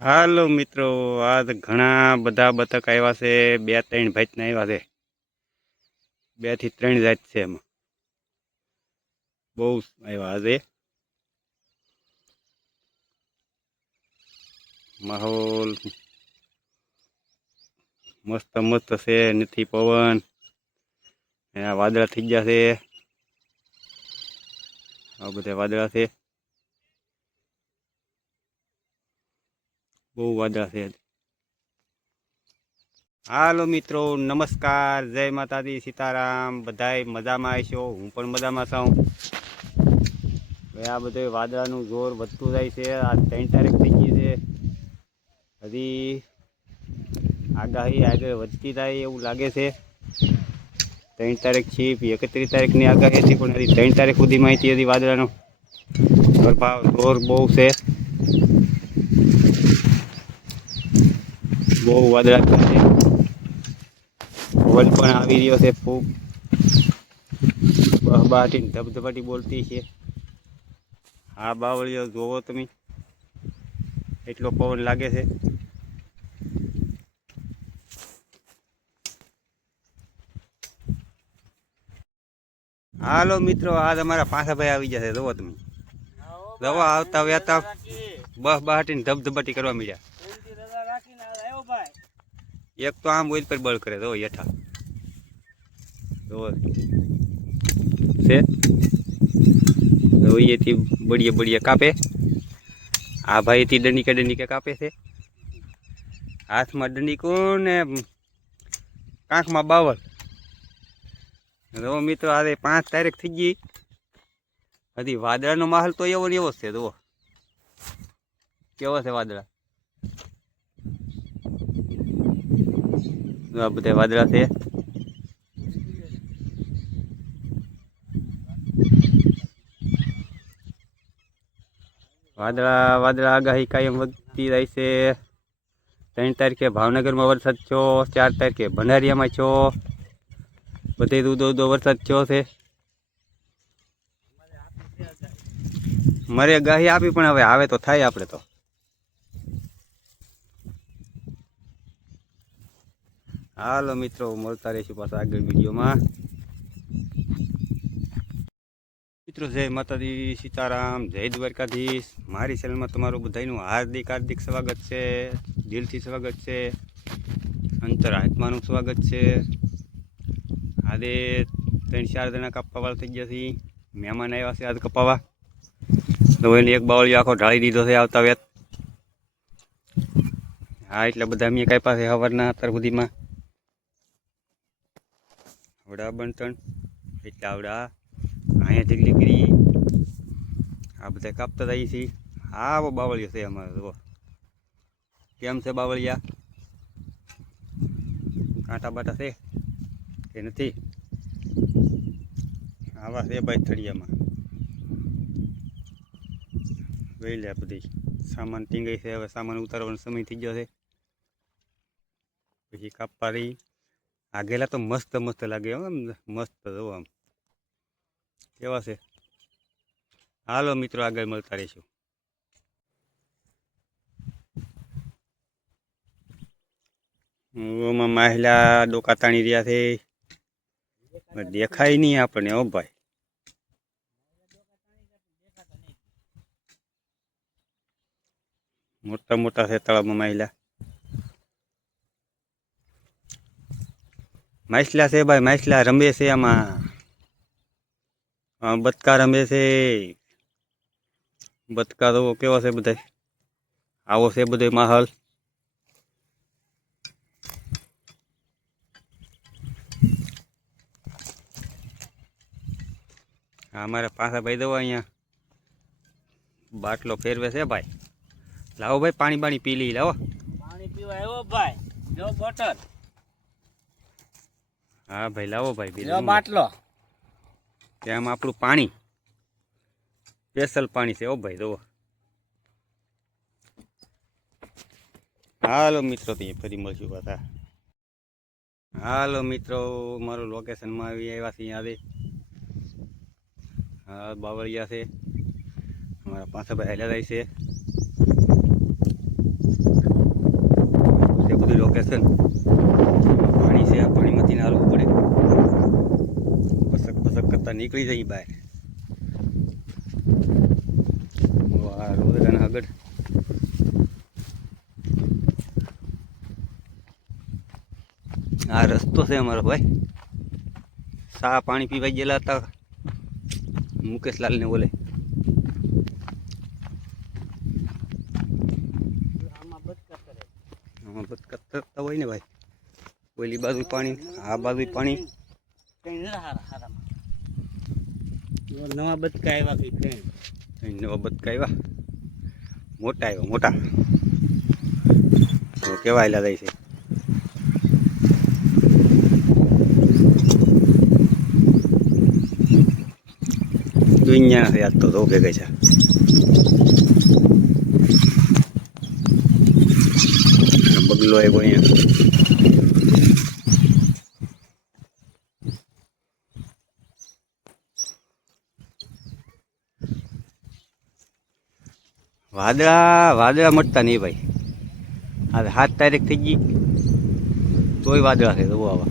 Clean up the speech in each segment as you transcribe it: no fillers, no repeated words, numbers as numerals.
હાલો મિત્રો, આજ ઘણા બધા બતક આવ્યા છે. 2-3 ભાઈના આવ્યા છે. 2 થી 3 જાત છે એમાં. બહુ આવ્યા છે. માહોલ મસ્ત મસ્ત છે. નથી પવન, એના વાદળા થઈ ગયા છે. આ બધા વાદળા છે. બહુ વાદળા છે. હાલો મિત્રો, નમસ્કાર, જય માતાજી, સીતારામ. બધાય મજામાં આવીશો, હું પણ મજામાં છું. આ બધે વાદળાનું જોર વધતું જાય છે. આ 3 તારીખ થઈ ગઈ છે. હજી આગાહી આગળ વધતી જાય એવું લાગે છે. 3 તારીખ છે, 31 તારીખની આગાહી હતી, પણ હજી 3 તારીખ સુધી માહિતી હતી. વાદળાનો પ્રભાવ જોર બહુ છે. બહુ વાદળા છે. પવન પણ આવી રહ્યો છે. ખૂબ બહબાટી ધબધબાટી બોલતી છે. આ બાવળીઓ જોવો તમે, એટલો પવન લાગે છે. હાલો મિત્રો, આ તમારા પાછા ભાઈ આવી જશે. જોવો તમે, દવા આવતા વ્યાતા બહબાટીને ધબધબાટી કરવા મળ્યા. એક તો આમ ઓઇલ પર બળ કરે. જો હેઠા છે, અહીંયાથી બળીએ બળીએ કાપે. આ ભાઈથી દંડીકે કાપે છે. હાથમાં દંડીકો ને કાંખમાં બાવળ. જો મિત્રો, આજે 5 તારીખ થઈ ગઈ. હજી વાદળાનો માહોલ તો એવો ને એવો જ છે. જુઓ કેવો છે વાદળા. આ બધા વાદળા છે. વાદળા આગાહી કાયમ વધતી જાય છે. 3 તારીખે ભાવનગરમાં વરસાદ થયો, 4 તારીખે ભંડારીયામાં થયો. બધે દૂધો વરસાદ થયો છે. મારે આગાહી આપી, પણ હવે આવે તો થાય. આપણે તો હાલો મિત્રો, મળતા રહીશું પાછા આગળ વિડીયોમાં. મિત્રો, જય માતાજી, સીતારામ, જય દ્વારકાધીશ. મારી ચેનલમાં તમારું બધાનું હાર્દિક સ્વાગત છે. દિલથી સ્વાગત છે. અંતર આત્માનું સ્વાગત છે. આજે 3-4 જણા કપાવાળા થઈ ગયા છે. મહેમાન આવ્યા છે આજ કપાવા. તો એને એક બાવળિયો આખો ઢાળી દીધો છે આવતા વેત. હા, એટલે બધા અમે કાપ્યા છે સવારના અત્યાર સુધીમાં. આવડા બનતણ એટલે આવડા અહીંયા ઢીકલી કરી. આ બધા કાપતા જાય છે. આવો બાવળિયો છે અમારે. જુઓ કેમ છે બાવળિયા. કાંટા બાટા છે કે નથી? આવા છે ભાઈ થળિયામાં. જોઈ લે, બધી સામાન ટીંગાઈ છે. હવે સામાન ઉતારવાનો સમય થઈ ગયો છે. પછી કાપવા રહી. આગેલા તો મસ્ત મસ્ત લાગે. આમ મસ્ત. જુઓ આમ કેવા છે. હાલો મિત્રો, આગળ મળતા રહીશું. ઓમાં મહિલા ડોકા તાણી રહ્યા છે. દેખાય નહીં આપણને. ઓ ભાઈ, મોટા મોટા છે તળાવમાં મહિલા. માછલા છે ભાઈ, માછલા રમે છે આમાં. બતકા રમે છે. બતકા તો કેવો છે બધા. આવો છે બધો માહોલ. અમારા પાછા ભાઈ દવા અહીંયા બાટલો ફેરવે છે ભાઈ. લાવો ભાઈ, પાણી પી લઈ. લાવો પાણી પીવા આવ્યો ભાઈ. જો બોટલ. હા ભાઈ, લાવો ભાઈ. જો બાટલો. ત્યાં આપણું પાણી સ્પેશિયલ પાણી છે. ઓ ભાઈ જુઓ. હાલો મિત્રો, ત્યાં ફરી મળશું પાછા. હાલો મિત્રો, મારું લોકેશનમાં આવી આવ્યા છે. આજે હા, બાવળિયા છે. અમારા પાછા ભાઈ હેલા જાય છે. છે ને પાણી છે, આ પાણીમાંથી ને હાલવું પડે. પસક પસક કરતા નીકળી જાય બહાર. વાહ રોદડાના આગળ આ રસ્તો છે અમારો ભાઈ. સા પાણી પીવા ગયેલા હતા મુકેશલાલને બોલે. આમાં બચકા કરે. આમાં બચકા કરતા હોય ને ભાઈ. ઓલી બાજુ પાણી, આ બાજુ પાણી. કઈ નતા હારામાં. નવા બચકા આવ્યા કઈ કઈ. નવા બચકા આવ્યા, મોટા આવ્યા મોટા. તો કેવા આયલા જાય છે. દુનિયા છે આજ તો ભેગા છે. બગલો આવ્યો અહીંયા. વાદળા મટતા નહીં ભાઈ. આ 7 તારીખ થઈ ગઈ તોય વાદળા છે. જુઓ આવા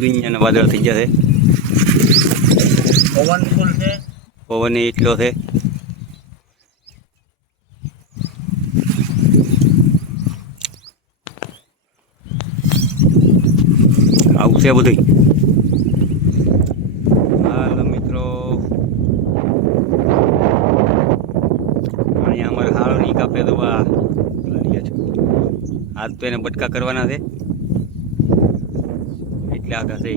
દુનિયાના વાદળા થઈ ગયા છે. પવન ફૂલ છે. પવન એટલો છે. આવું છે બધું. હાલો મિત્રો, અહીંયા અમારે હાળો નહીં કાપે તો આજ તો એને બટકા કરવાના છે એટલે આગળ છે.